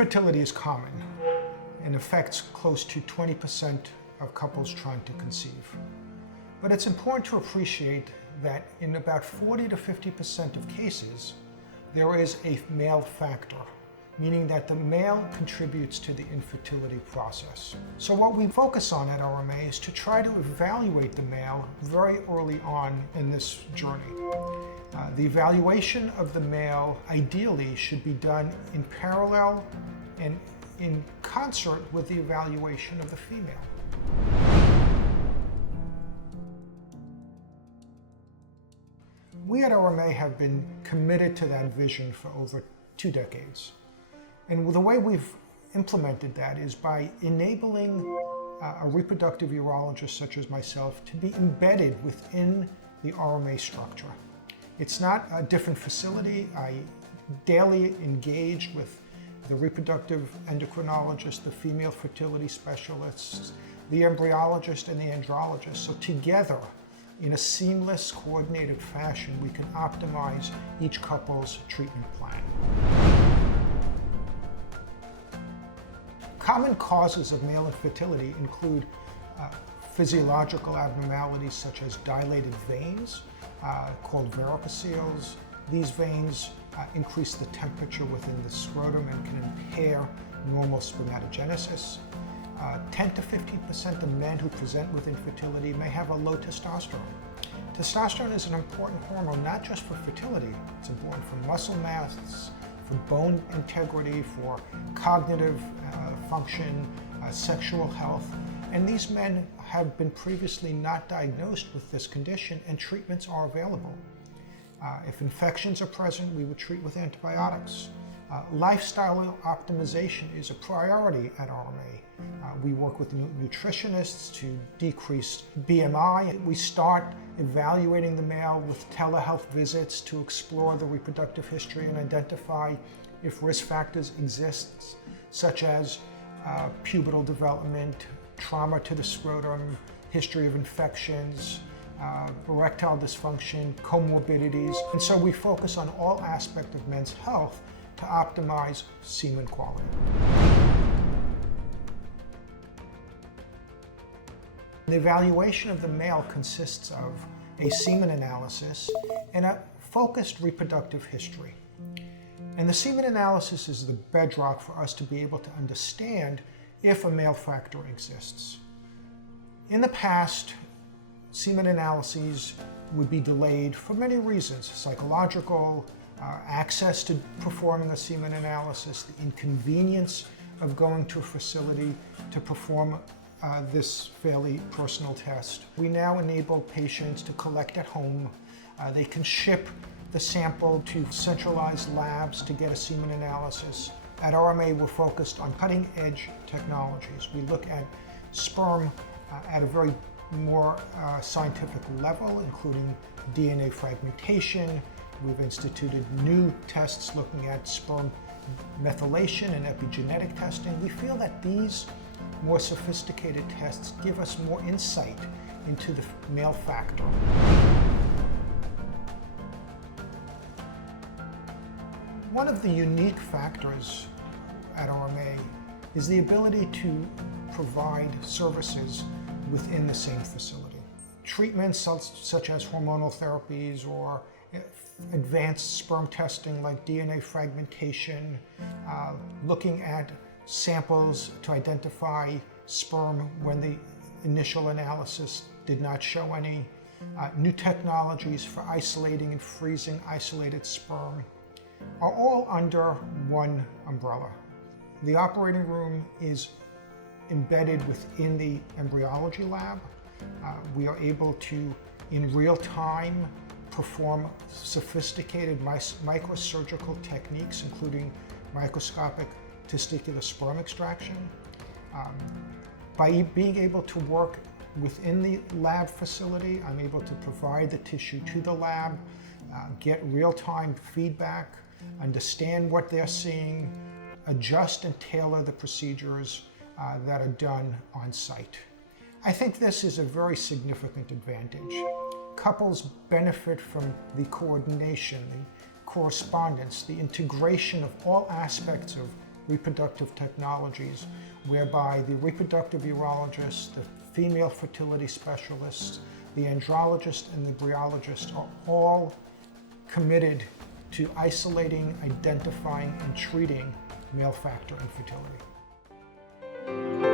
Infertility is common and affects close to 20% of couples trying to conceive. But it's important to appreciate that in about 40 to 50% of cases, there is a male factor, meaning that the male contributes to the infertility process. So what we focus on at RMA is to try to evaluate the male very early on in this journey. The evaluation of the male ideally should be done in parallel and in concert with the evaluation of the female. We at RMA have been committed to that vision for over 2 decades. And the way we've implemented that is by enabling a reproductive urologist such as myself to be embedded within the RMA structure. It's not a different facility. I daily engage with the reproductive endocrinologist, the female fertility specialists, the embryologist, and the andrologist. So together, in a seamless, coordinated fashion, we can optimize each couple's treatment plan. Common causes of male infertility include physiological abnormalities such as dilated veins, called varicoceles. These veins increase the temperature within the scrotum and can impair normal spermatogenesis. 10 to 15% of men who present with infertility may have a low testosterone. Testosterone is an important hormone not just for fertility, it's important for muscle mass, for bone integrity, for cognitive function, sexual health. And these men have been previously not diagnosed with this condition, and treatments are available. If infections are present, we would treat with antibiotics. Lifestyle optimization is a priority at RMA. We work with nutritionists to decrease BMI. We start evaluating the male with telehealth visits to explore the reproductive history and identify if risk factors exist, such as pubertal development, trauma to the scrotum, history of infections, erectile dysfunction, comorbidities. And so we focus on all aspects of men's health to optimize semen quality. The evaluation of the male consists of a semen analysis and a focused reproductive history. And the semen analysis is the bedrock for us to be able to understand if a male factor exists. In the past, semen analyses would be delayed for many reasons: psychological, access to performing a semen analysis, the inconvenience of going to a facility to perform this fairly personal test. We now enable patients to collect at home. They can ship the sample to centralized labs to get a semen analysis. At RMA, we're focused on cutting-edge technologies. We look at sperm at a very more scientific level, including DNA fragmentation. We've instituted new tests looking at sperm methylation and epigenetic testing. We feel that these more sophisticated tests give us more insight into the male factor. One of the unique factors at RMA is the ability to provide services within the same facility. Treatments such as hormonal therapies or advanced sperm testing like DNA fragmentation, looking at samples to identify sperm when the initial analysis did not show any, new technologies for isolating and freezing isolated sperm are all under one umbrella. The operating room is embedded within the embryology lab. We are able to, in real time, perform sophisticated microsurgical techniques, including microscopic testicular sperm extraction. By being able to work within the lab facility, I'm able to provide the tissue to the lab, get real-time feedback, understand what they're seeing, adjust and tailor the procedures that are done on site. I think this is a very significant advantage. Couples benefit from the coordination, the correspondence, the integration of all aspects of reproductive technologies, whereby the reproductive urologist, the female fertility specialist, the andrologist, and the bryologist are all committed to isolating, identifying, and treating male factor infertility.